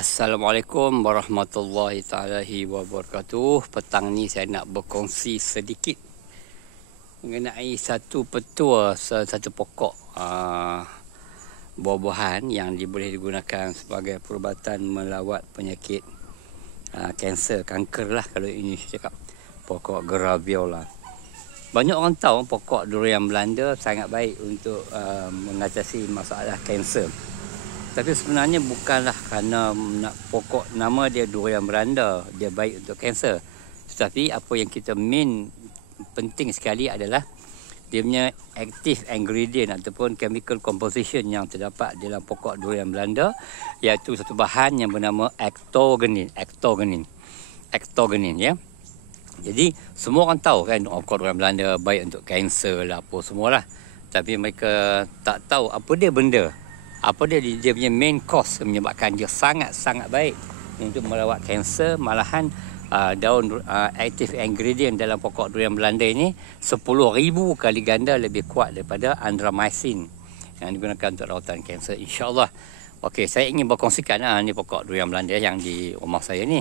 Assalamualaikum warahmatullahi ta'ala wabarakatuh. Petang ni saya nak berkongsi sedikit mengenai satu petua, satu pokok buah-buahan yang boleh digunakan sebagai perubatan melawat penyakit kanser, kanker lah kalau ini saya cakap. Pokok Graviola. Banyak orang tahu pokok durian Belanda sangat baik untuk mengatasi masalah kanser. Tapi sebenarnya bukanlah kerana pokok nama dia durian Belanda dia baik untuk kanser. Tetapi apa yang kita penting sekali adalah dia punya active ingredient ataupun chemical composition yang terdapat dalam pokok durian Belanda, iaitu satu bahan yang bernama actogenin ya. Jadi semua orang tahu kan pokok durian Belanda baik untuk kanser lah apa semualah. Tapi mereka tak tahu apa dia benda. Apa dia punya main cause menyebabkan dia sangat-sangat baik untuk melawat kanser. Malahan daun active ingredient dalam pokok durian Belanda ini 10,000 kali ganda lebih kuat daripada andramycin yang digunakan untuk rawatan kanser, insya-Allah. Okey, saya ingin berkongsikan ni pokok durian Belanda yang di rumah saya ni.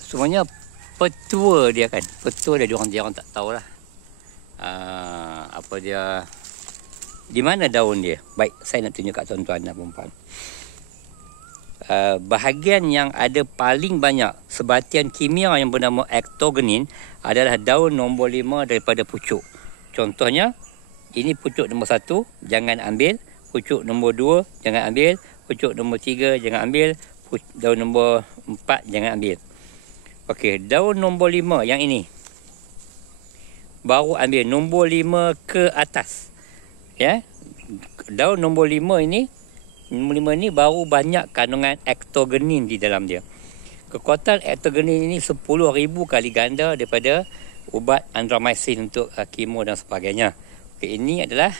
Semuanya petua dia kan. Petua dia orang tak tahulah. Apa dia, di mana daun dia. Baik, saya nak tunjuk kat tuan-tuan dan puan-puan. Bahagian yang ada paling banyak sebatian kimia yang bernama actogenin adalah daun nombor 5 daripada pucuk. Contohnya, ini pucuk nombor 1, jangan ambil. Pucuk nombor 2, jangan ambil. Pucuk nombor 3, jangan ambil. Daun nombor 4, jangan ambil. Okey, daun nombor 5 yang ini baru ambil nombor 5 ke atas. Ya. Daun nombor 5 ini baru banyak kandungan actogenin di dalam dia. Kekuatan actogenin ini 10,000 kali ganda daripada ubat andramycin untuk kemo dan sebagainya. Okay, ini adalah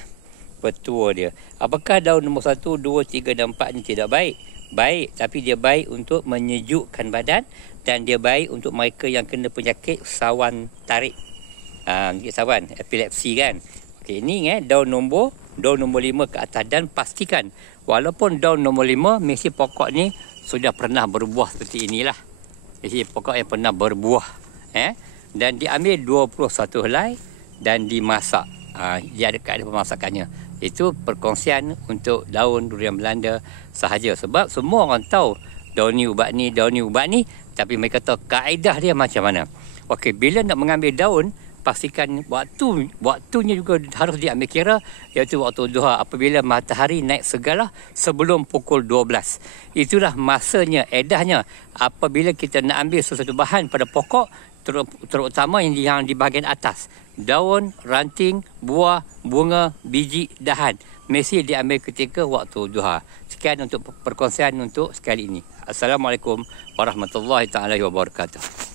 petua dia. Apakah daun nombor 1, 2, 3 dan 4 ini tidak baik? Baik, tapi dia baik untuk menyejukkan badan dan dia baik untuk mereka yang kena penyakit sawan tarik. Sawan, epilepsi kan. Okey, ini daun nombor 5 ke atas, dan pastikan walaupun daun nombor 5, mesti pokok ni sudah pernah berbuah seperti inilah. Mesti pokok yang pernah berbuah. Dan diambil 21 helai dan dimasak. Dia ada pemasakannya. Itu perkongsian untuk daun durian Belanda sahaja. Sebab semua orang tahu daun ni ubat ni, tapi mereka tahu kaedah dia macam mana. Okey, bila nak mengambil daun, pastikan waktunya juga harus diambil kira, iaitu waktu duha, apabila matahari naik segala sebelum pukul 12. Itulah masanya, edahnya apabila kita nak ambil sesuatu bahan pada pokok, terutama yang di bahagian atas, daun, ranting, buah, bunga, biji, dahan, mesti diambil ketika waktu duha. Sekian untuk perkongsian untuk sekali ini. Assalamualaikum warahmatullahi ta'ala wabarakatuh.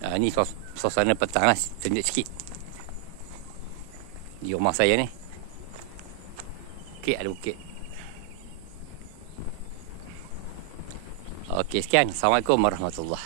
Ini suasana petang lah, tunjuk sikit di rumah saya ni. Okey, ada bukit. Okey, sekian. Assalamualaikum warahmatullahi.